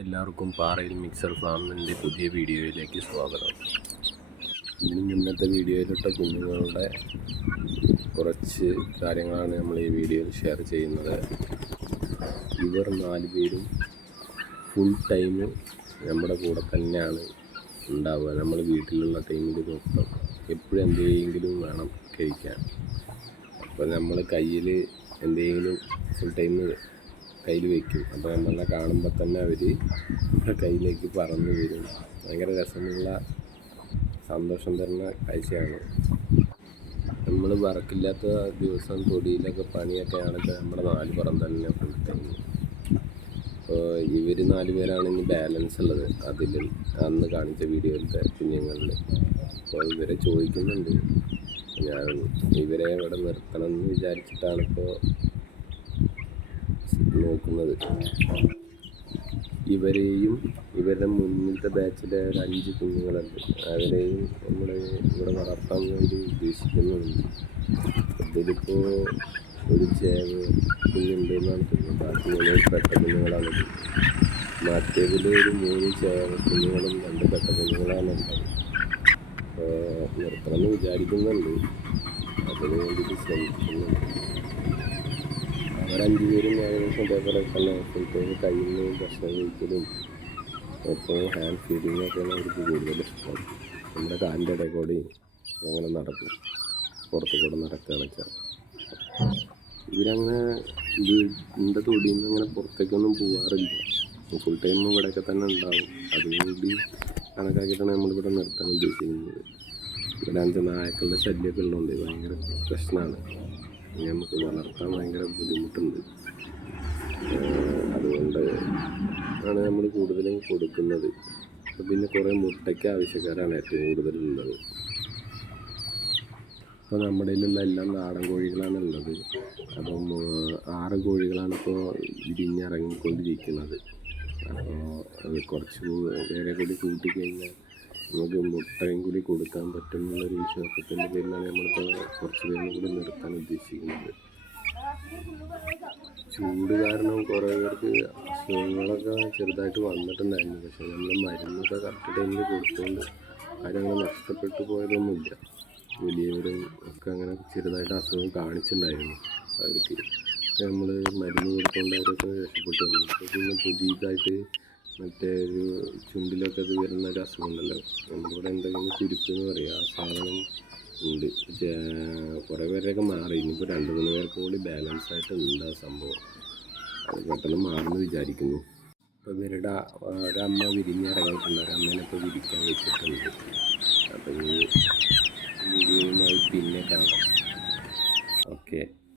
എല്ലാവർക്കും പാറയിൽ മിക്സർ ഫാമിന്റെ പുതിയ വീഡിയോയിലേക്ക് സ്വാഗതം. ഇതിന് മുന്നത്തെ വീഡിയോയിലിട്ട കുഞ്ഞുങ്ങളുടെ കുറച്ച് കാര്യങ്ങളാണ് നമ്മൾ ഈ വീഡിയോയിൽ ഷെയർ ചെയ്യുന്നത്. ഇവർ നാല് പേരും ഫുൾ ടൈം നമ്മുടെ കൂടെ തന്നെയാണ് ഉണ്ടാവുക. നമ്മൾ വീട്ടിലുള്ള ടൈമിൽ മൊത്തം എപ്പോഴും എന്തെങ്കിലും വേണം കഴിക്കാൻ. അപ്പോൾ നമ്മൾ കയ്യിൽ എന്തെങ്കിലും ഫുൾ ടൈം കയ്യിൽ വയ്ക്കും അപ്പോൾ നമ്മളെ കാണുമ്പോൾ തന്നെ അവർ കയ്യിലേക്ക് പറന്നു വരും. ഭയങ്കര രസമുള്ള സന്തോഷം തരുന്ന കാഴ്ചയാണ്. നമ്മൾ വർക്കില്ലാത്ത ദിവസം തൊടിയിലൊക്കെ പണിയൊക്കെ ആണെങ്കിൽ നമ്മുടെ നാല് പുറം തന്നെ ടൈം അപ്പോൾ ഇവർ നാല് പേരാണെങ്കിൽ ബാലൻസ് ഉള്ളത്. അതിൽ അന്ന് കാണിച്ച വീഡിയോയിലത്തെ കുഞ്ഞുങ്ങളിൽ അപ്പോൾ ഇവരെ ചോദിക്കുന്നുണ്ട്. ഞാൻ ഇവരെ ഇവിടെ നിർത്തണം എന്ന് വിചാരിച്ചിട്ടാണ് ഇപ്പോൾ നോക്കുന്നത്. ഇവരെയും ഇവരുടെ മുന്നിലത്തെ ബാച്ചിലെ ഒരു അഞ്ച് കുഞ്ഞുങ്ങളുണ്ട്. അവരെയും നമ്മൾ ഇവിടെ വളർത്താൻ വേണ്ടി ഉദ്ദേശിക്കുന്നുണ്ട്. ഇതിലിപ്പോൾ ഒരു ചേവ് കുഞ്ഞുണ്ട് എന്നാണ് തോന്നുന്നത്. ബാക്കി മൂന്ന് പെട്ട കുഞ്ഞുങ്ങളാണത് മറ്റേതിൽ ഒരു മൂന്ന് ചേവ കുഞ്ഞുങ്ങളും രണ്ട് പെട്ട കുഞ്ഞുങ്ങളാണ് അപ്പോൾ നിർത്തണമെന്ന് വിചാരിക്കുന്നുണ്ട്. അതിന് വേണ്ടിയിട്ട് ശ്രമിക്കുന്നുണ്ട്. അവരഞ്ചു പേരും ഏകദേശം ഇതേപോലെ തന്നെ ടൈം കയ്യിൽ നിന്ന് ഭക്ഷണം കഴിക്കലും ഒപ്പം ഹാൻഡ് ഫീഡിങ് ഒക്കെയാണ് അവർക്ക് കൂടുതൽ ഇഷ്ടം. നമ്മുടെ കാലിന്റെ ഇടയിൽ കൂടി അങ്ങനെ നടക്കും. പുറത്തു കൂടെ നടക്കുകയാണ് വെച്ചാൽ ഇവരങ്ങനെ വീടിന്റെ തൊടിയിൽ നിന്ന് അങ്ങനെ പുറത്തേക്കൊന്നും പോകാറില്ല ഫുൾ ടൈം ഇവിടെയൊക്കെ തന്നെ ഉണ്ടാവും. അതുകൊണ്ട് കണക്കാക്കിയിട്ടാണ് നമ്മളിവിടെ നിർത്താൻ ഉദ്ദേശിക്കുന്നത്. ഇവിടെ അഞ്ച് നായക്കളുടെ ശല്യമൊക്കെ ഉള്ളതുകൊണ്ട് ഭയങ്കര പ്രശ്നമാണ്. നമുക്ക് വളർത്താൻ ഭയങ്കര ബുദ്ധിമുട്ടുണ്ട്. അതുകൊണ്ട് ആണ് നമ്മൾ കൂടുതലും കൊടുക്കുന്നത്. പിന്നെ കുറേ മുട്ടയ്ക്ക് ആവശ്യക്കാരാണ് ഏറ്റവും കൂടുതലുള്ളത്. ഇപ്പോൾ നമ്മുടെ കയ്യിലുള്ള എല്ലാം നാടൻ കോഴികളാണ് ഉള്ളത്. അപ്പം ആറ് കോഴികളാണ് ഇപ്പോൾ ഇടിഞ്ഞിറങ്ങിക്കൊണ്ടിരിക്കുന്നത് അപ്പോൾ കുറച്ച് പേരെ കൂടി കൂട്ടിക്കഴിഞ്ഞാൽ നമുക്ക് മുട്ടയും കൂടി കൊടുക്കാൻ പറ്റുന്ന ഒരു വിശ്വാസത്തിന്റെ പേരിലാണ് നമ്മളിപ്പോൾ കുറച്ച് പേരും കൂടി നിർത്താൻ ഉദ്ദേശിക്കുന്നത്. ചൂട് കാരണം കുറേ പേർക്ക് അസുഖങ്ങളൊക്കെ ചെറുതായിട്ട് വന്നിട്ടുണ്ടായിരുന്നു. പക്ഷേ നമ്മൾ മരുന്നൊക്കെ കറക്റ്റ് ടൈമിൽ കൊടുത്തുകൊണ്ട് ആരങ്ങനെ നഷ്ടപ്പെട്ടു പോയതൊന്നുമില്ല. വലിയവരും ഒക്കെ അങ്ങനെ ചെറുതായിട്ട് അസുഖം കാണിച്ചിട്ടുണ്ടായിരുന്നു അവർക്ക്. നമ്മൾ മരുന്ന് കൊടുത്തുകൊണ്ട് അവരൊക്കെ രക്ഷപ്പെട്ടു. വന്നു പിന്നെ പുതിയതായിട്ട് മറ്റേ ഒരു ചുണ്ടിലൊക്കെ അത് വരുന്ന ഒരു അസുഖമുണ്ടല്ലോ. നമ്മളിവിടെ എന്തെങ്കിലും കുരുപ്പ് എന്ന് പറയുക ആ സാധനം ഉണ്ട്. കുറേ പേരെയൊക്കെ മാറി. ഇനിയിപ്പോൾ രണ്ട് മൂന്ന് പേർക്കും കൂടി ബാലൻസ് ആയിട്ട് ഉണ്ട് ആ സംഭവം. അത് പെട്ടെന്ന് മാറുമെന്ന് വിചാരിക്കുന്നു. ഇപ്പോൾ ഇവരുടെ ഒരമ്മ വിരിഞ്ഞിറങ്ങിയിട്ടുണ്ട് ഒരമ്മേനെ ഇപ്പോൾ വിരിക്കാൻ വെച്ചിട്ടുണ്ട്.